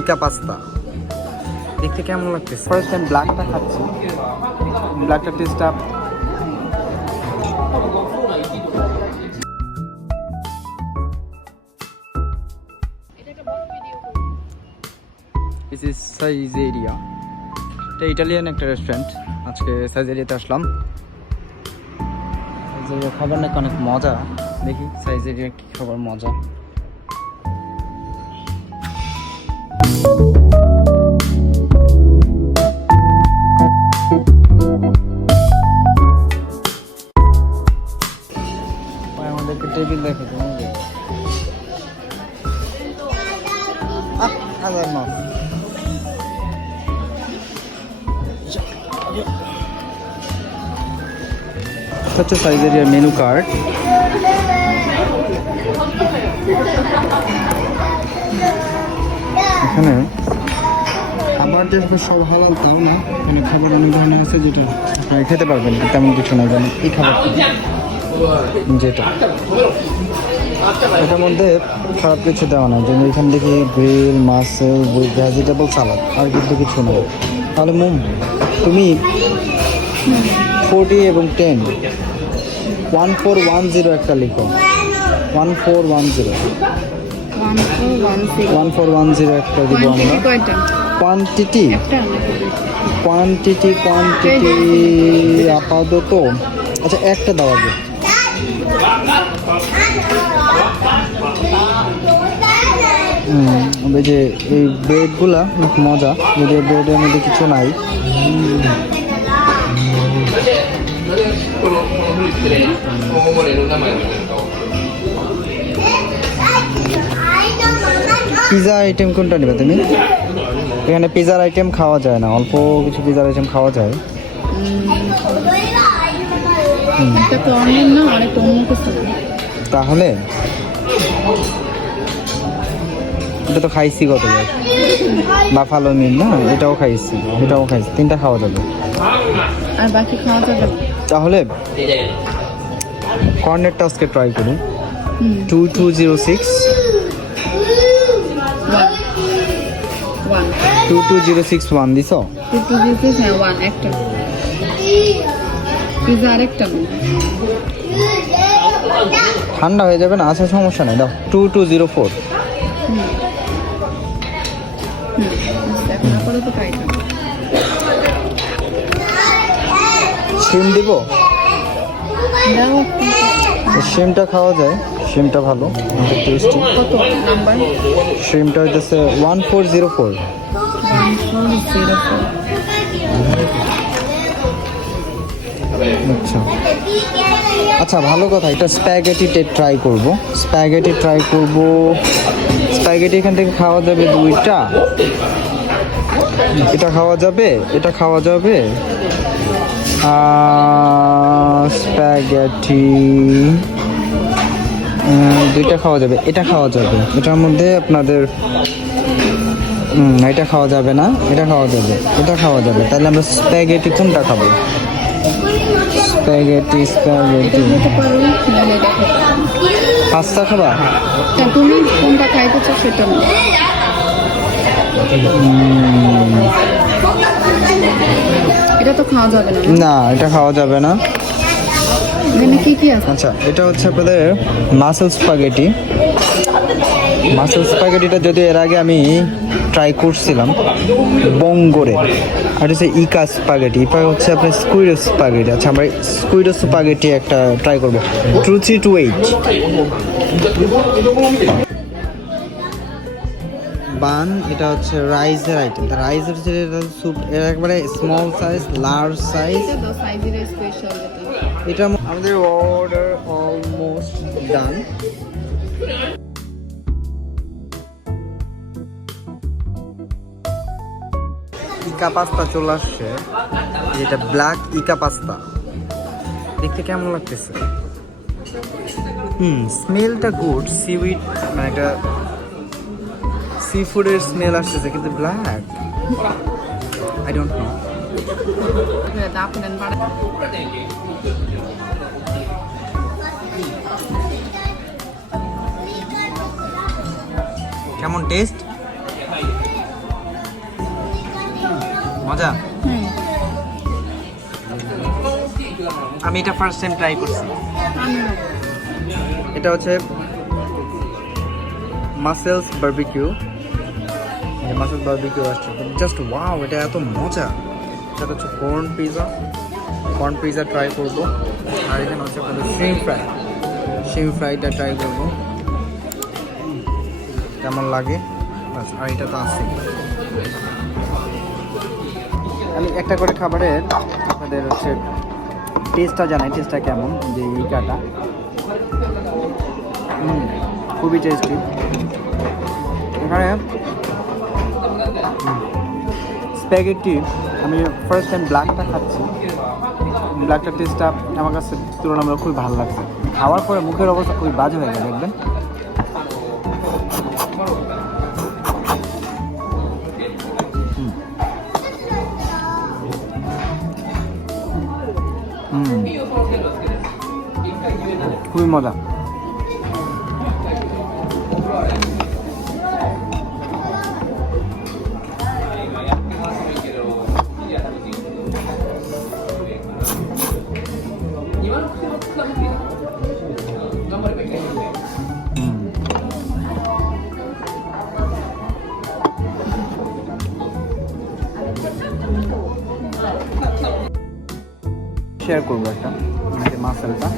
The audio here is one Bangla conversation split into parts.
ইকা পাস্তা। দেখতে কেমন লাগতেছে? ফার্স্ট টাইম ব্ল্যাকটা খাচ্ছি। ব্ল্যাকটা টেস্টটা দিস ইজ সাইজেরিয়া এটা ইটালিয়ান একটা রেস্টুরেন্ট আজকে সাইজেরিয়াতে আসলাম। সাইজেরিয়া খাবার নাকি অনেক মজা। দেখি সাইজেরিয়া কি খাবার মজা। আমাদেরকে টেবিল দেখে তুমি হাজার নয়। হচ্ছে সাইজেরিয়ার মেনু কার্ড। এখানে খাবার যে সব হালাল তাও না, এখানে খাবার অনেক ধরনের আছে যেটা। আপনারা খেতে পারবেন তেমন কিছু না জানেন এই খাবারটা যেটা। এটার মধ্যে খারাপ কিছু দেওয়া না যেমন এখান থেকে গ্রিল মাসেল ভেজিটেবল, সালাদ, আর কিন্তু কিছু নেই। তাহলে মোম, তুমি ফোরটি এবং ten, one four one zero একটা লিখো। One four one zero. One four one zero একটা দিব আমরা। কোয়ান্টিটি কোয়ান্টিটি কোয়ান্টিটি আপাতত। আচ্ছা একটা দাও আগে। হুম, ওই যে এই ব্রেডগুলা অনেক মজা। যদি ব্রেডের মধ্যে কিছু নাই। পিজা আইটেম কোনটা নেবে তুমি? এখানে পিজার আইটেম খাওয়া যায় না অল্প কিছু পিজার আইটেম খাওয়া যায়। তাহলে? এটা তো খাইছি গতবার। বাফালো মিল না এটাও খাইছি এটাও খাইছি তিনটা খাওয়া যাবে। আর বাকি খাওয়া যাবে? তাহলে কর্নেরটা আজকে ট্রাই করি। হুম। Two two zero six two two zero six one দিছ? টু টু দিতে হ্যাঁ ওয়ান একটা। পিজা আরেকটা ঠান্ডা হয়ে যাবে না আচ্ছা সমস্যা নেই দাও টু টু জিরো ফোর সিম দিব? শিমটা খাওয়া যায় সিমটা ভালো টেস্টি শিমটা হইতেছে one four zero four four আচ্ছা। আচ্ছা ভালো কথা, এটা স্প্যাগেটিতে ট্রাই করব। স্প্যাগেটি ট্রাই করব। স্প্যাগেটি এখান থেকে খাওয়া যাবে দুইটা। এটা খাওয়া যাবে, এটা খাওয়া যাবে। স্প্যাগেটি দুইটা খাওয়া যাবে, এটা খাওয়া যাবে। এটার মধ্যে আপনাদের এটা খাওয়া যাবে না এটা খাওয়া যাবে এটা খাওয়া যাবে। তাহলে আমরা স্প্যাগেটি কোনটা খাব? Spaghetti spaghetti. পাস্তা খাবা? তুমি কোনটা খাইতে চাও সেটা এটা তো খাওয়া যাবে না। না? না এটা খাওয়া যাবে না। কি কি আছে? আচ্ছা এটা হচ্ছে আপনাদের মাসেল স্পাগেটি মাসেল স্পাগেটিটা যদি এর আগে আমি ট্রাই করছিলাম বঙ্গরে আর হচ্ছে ইকা স্পাগেটি ইপা হচ্ছে আপনার স্কুইডো স্পাগেটি আচ্ছা আমরা স্কুইডো স্পাগেটি একটা ট্রাই করব। টু ট্রুচি টু এইট বান এটা হচ্ছে রাইসের আইটেম রাইসের যে স্যুপ এর একবারে স্মল সাইজ লার্জ সাইজ এটা আমাদের অর্ডার অলমোস্ট ডান ইকা পাস্তা চলে আসছে। যেটা ব্ল্যাক ইকা পাস্তা। দেখতে কেমন লাগতেছে? হুম স্মেলটা গুড সিউইড মানে একটা সি ফুডের স্মেল আসতেছে, কিন্তু ব্ল্যাক আই ডোন্ট নো কেমন টেস্ট মজা? আমি এটা ফার্স্ট টাইম ট্রাই করছি। এটা হচ্ছে মাসেলস বারবিকিউ মাসেলস বারবিকিউ আসছে। জাস্ট ওয়াও এটা এত মজা। এটা হচ্ছে corn pizza corn pizza try করব। আর এখানে হচ্ছে আপনাদের শিম ফ্রাই শিম ফ্রাইটা ট্রাই করব। কেমন লাগে? বাস আর এটা তো আছে আমি একটা করে খাবারের আপনাদের হচ্ছে টেস্টটা জানাই টেস্টটা কেমন যে ইটাটা। হুম, খুবই টেস্টি এখানে স্প্যাগেটি আমি ফার্স্ট টাইম ব্ল্যাকটা খাচ্ছি। ব্ল্যাকটার টেস্টটা আমার কাছে তুলনামূলক খুবই ভালো লাগছে। খাওয়ার পরে মুখের অবস্থা খুবই বাজে হয়ে গেছে দেখবেন। মজা। শেয়ার করব একটা আমাদের মাসালটা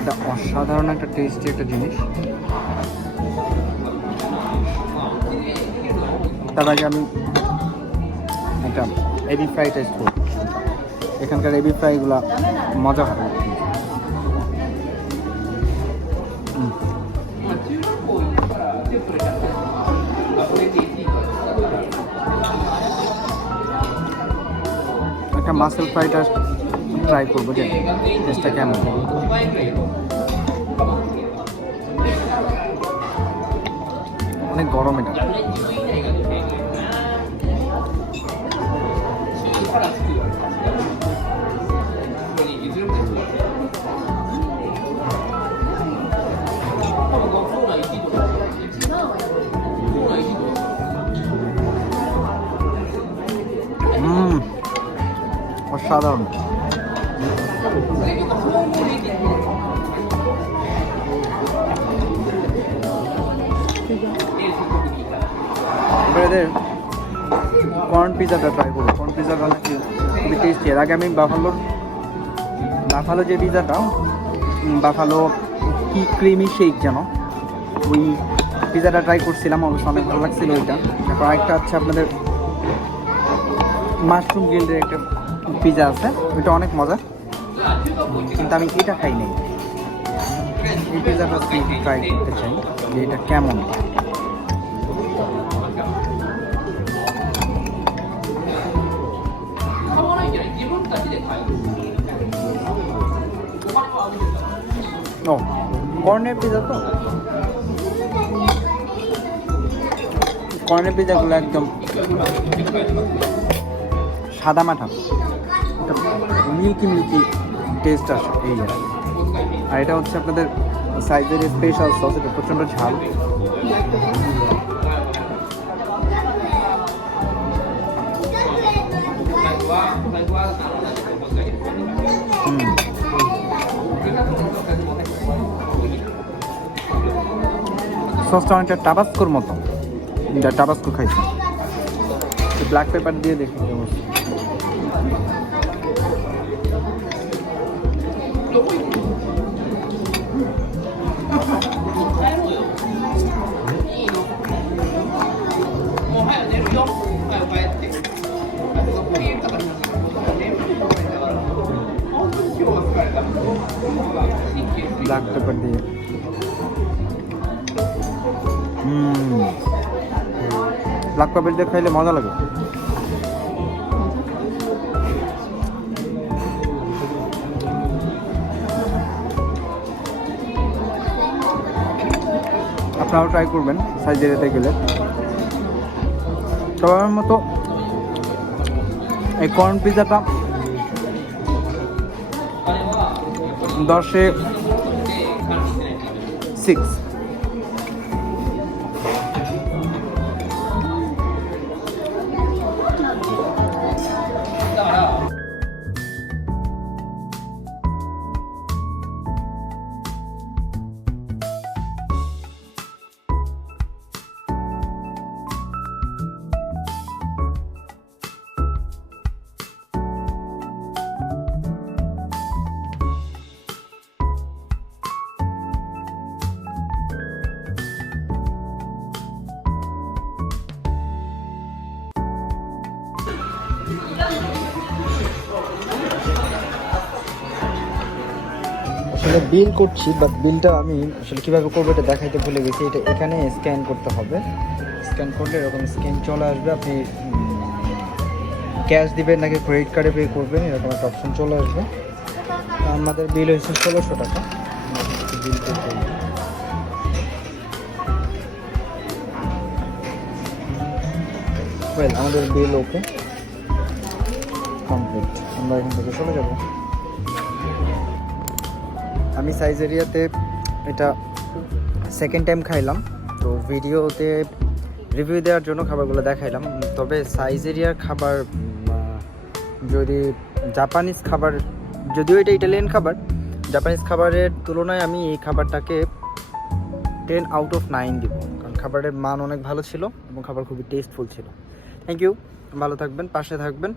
এটা অসাধারণ একটা টেস্টি একটা জিনিস। তার আগে আমি একটা এবি ফ্রাই টেস্ট করব এখানকার এবি ফ্রাইগুলো মজা হবে। একটা মাসেল ফ্রাইটা ট্রাই করব যে টেস্টটা কেমন অনেক গরম এটা। অসাধারণ। কর্ন পিজাটা ট্রাই করব। কর্ন পিজাটা নাকি খুবই টেস্টি এর আগে আমি বাফালোর বাফালো যে পিজাটা বাফালো কি ক্রিমি শেক যেন, ওই পিজাটা ট্রাই করছিলাম, অবশ্য অনেক ভালো লাগছিল ওইটা। তারপর আরেকটা হচ্ছে আপনাদের মাশরুম গিল্ডের একটা পিজা আছে, ওইটা অনেক মজা কিন্তু আমি এটা খাই নাই। এই পিজাটা ট্রাই করতে চাই যে এটা কেমন? ও, কর্নের পিজা তো? কর্নের পিজাগুলো একদম সাদা মাঠা মিল্কি মিল্কি টেস্ট আসে, এই আর এটা হচ্ছে আপনাদের সাইজের স্পেশাল সস এটা প্রচণ্ড ঝাল। সসটা অনেকটা টাবাস্কোর মতো। যা টাবাস্কো খাইছি। ব্ল্যাক পেপার দিয়ে অবস্থা। ব্ল্যাক পেপার দিয়ে হুম ব্ল্যাক পেপার দিয়ে খাইলে মজা লাগে আপনারাও ট্রাই করবেন সাইজেরিয়াতে গেলে। সবার মতো এই কর্ন পিজাটা দশে সিক্স আসলে বিল করছি বাট বিলটা আমি আসলে কীভাবে করব এটা দেখাইতে ভুলে গেছি। এটা এখানে স্ক্যান করতে হবে। স্ক্যান করলে এরকম স্ক্যান চলে আসবে। আপনি ক্যাশ দিবেন নাকি ক্রেডিট কার্ডে পে করবেন, এরকম একটা অপশন চলে আসবে। আমাদের বিল হয়েছে ষোলোশো টাকা। বিল করতে আমাদের বিল ওকে কমপ্লিট আমরা এখান থেকে চলে যাব। আমি সাইজ এরিয়াতে এটা সেকেন্ড টাইম খাইলাম। তো ভিডিওতে রিভিউ দেওয়ার জন্য খাবারগুলো দেখাইলাম। তবে সাইজ এরিয়ার খাবার যদি জাপানিজ খাবার, যদিও এটা ইটালিয়ান খাবার জাপানিজ খাবারের তুলনায় আমি এই খাবারটাকে টেন আউট অফ নাইন দিব। কারণ খাবারের মান অনেক ভালো ছিল এবং খাবার খুবই টেস্টফুল ছিল। থ্যাংক ইউ ভালো থাকবেন, পাশে থাকবেন।